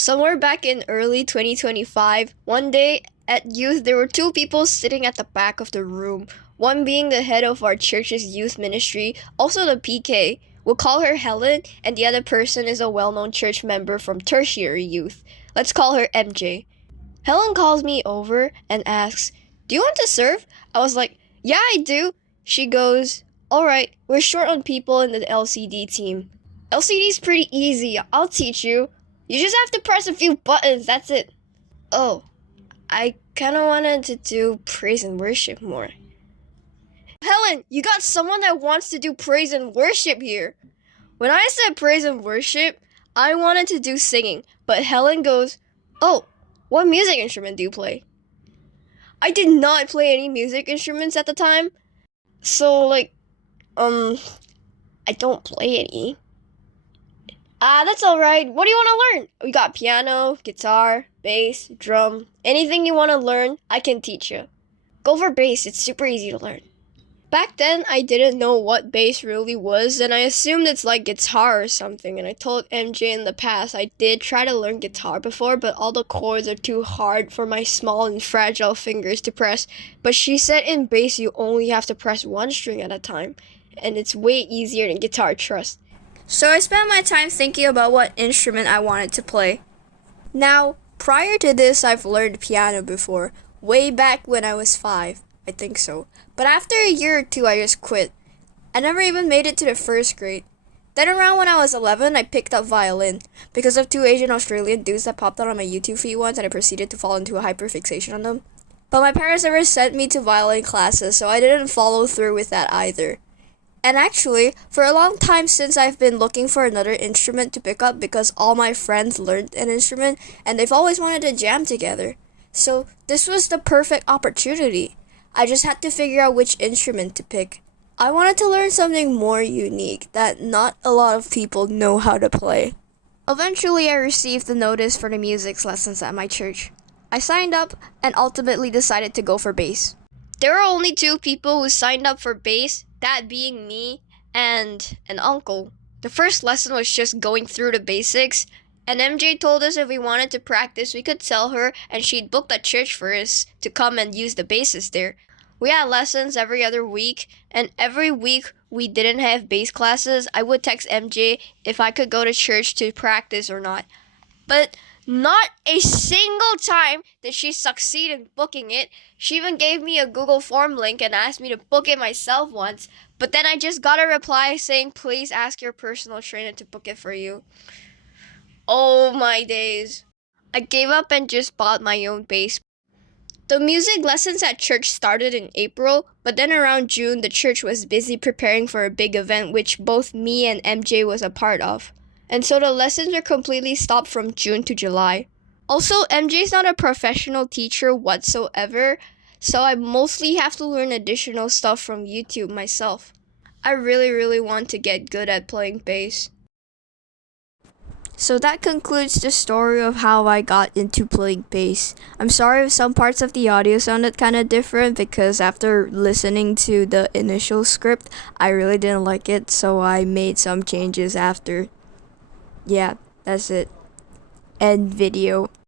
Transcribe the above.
Somewhere back in early 2025, one day at youth, there were two people sitting at the back of the room, one being the head of our church's youth ministry, also the PK. We'll call her Helen, and the other person is a well-known church member from tertiary youth. Let's call her MJ. Helen calls me over and asks, "Do you want to serve?" I was like, "Yeah, I do." She goes, "Alright, we're short on people in the LCD team." LCD's pretty easy, I'll teach you. You just have to press a few buttons, that's it. Oh, I kinda wanted to do praise and worship more. Helen, you got someone that wants to do praise and worship here. When I said praise and worship, I wanted to do singing, but Helen goes, "Oh, what music instrument do you play?" I did not play any music instruments at the time, so I don't play any. That's alright. What do you want to learn? We got piano, guitar, bass, drum. Anything you want to learn, I can teach you. Go for bass, it's super easy to learn. Back then, I didn't know what bass really was, and I assumed it's like guitar or something, and I told MJ in the past I did try to learn guitar before, but all the chords are too hard for my small and fragile fingers to press. But she said in bass you only have to press one string at a time, and it's way easier than guitar, trust. So I spent my time thinking about what instrument I wanted to play. Now, prior to this, I've learned piano before, way back when I was 5. I think so. But after a year or two, I just quit. I never even made it to the first grade. Then around when I was 11, I picked up violin because of two Asian Australian dudes that popped out on my YouTube feed once, and I proceeded to fall into a hyperfixation on them. But my parents never sent me to violin classes, so I didn't follow through with that either. And actually, for a long time since, I've been looking for another instrument to pick up because all my friends learned an instrument and they've always wanted to jam together. So this was the perfect opportunity. I just had to figure out which instrument to pick. I wanted to learn something more unique that not a lot of people know how to play. Eventually, I received the notice for the music lessons at my church. I signed up and ultimately decided to go for bass. There were only two people who signed up for bass, that being me and an uncle. The first lesson was just going through the basics, and MJ told us if we wanted to practice, we could tell her and she'd book the church for us to come and use the basses there. We had lessons every other week, and every week we didn't have bass classes, I would text MJ if I could go to church to practice or not. But not a single time did she succeed in booking it. She even gave me a Google form link and asked me to book it myself once, but then I just got a reply saying, "Please ask your personal trainer to book it for you." Oh my days. I gave up and just bought my own bass. The music lessons at church started in April, but then around June the church was busy preparing for a big event which both me and MJ was a part of. And so the lessons were completely stopped from June to July. Also, MJ's not a professional teacher whatsoever, so I mostly have to learn additional stuff from YouTube myself. I really want to get good at playing bass. So that concludes the story of how I got into playing bass. I'm sorry if some parts of the audio sounded kind of different because after listening to the initial script, I really didn't like it, so I made some changes after. Yeah, that's it. End video.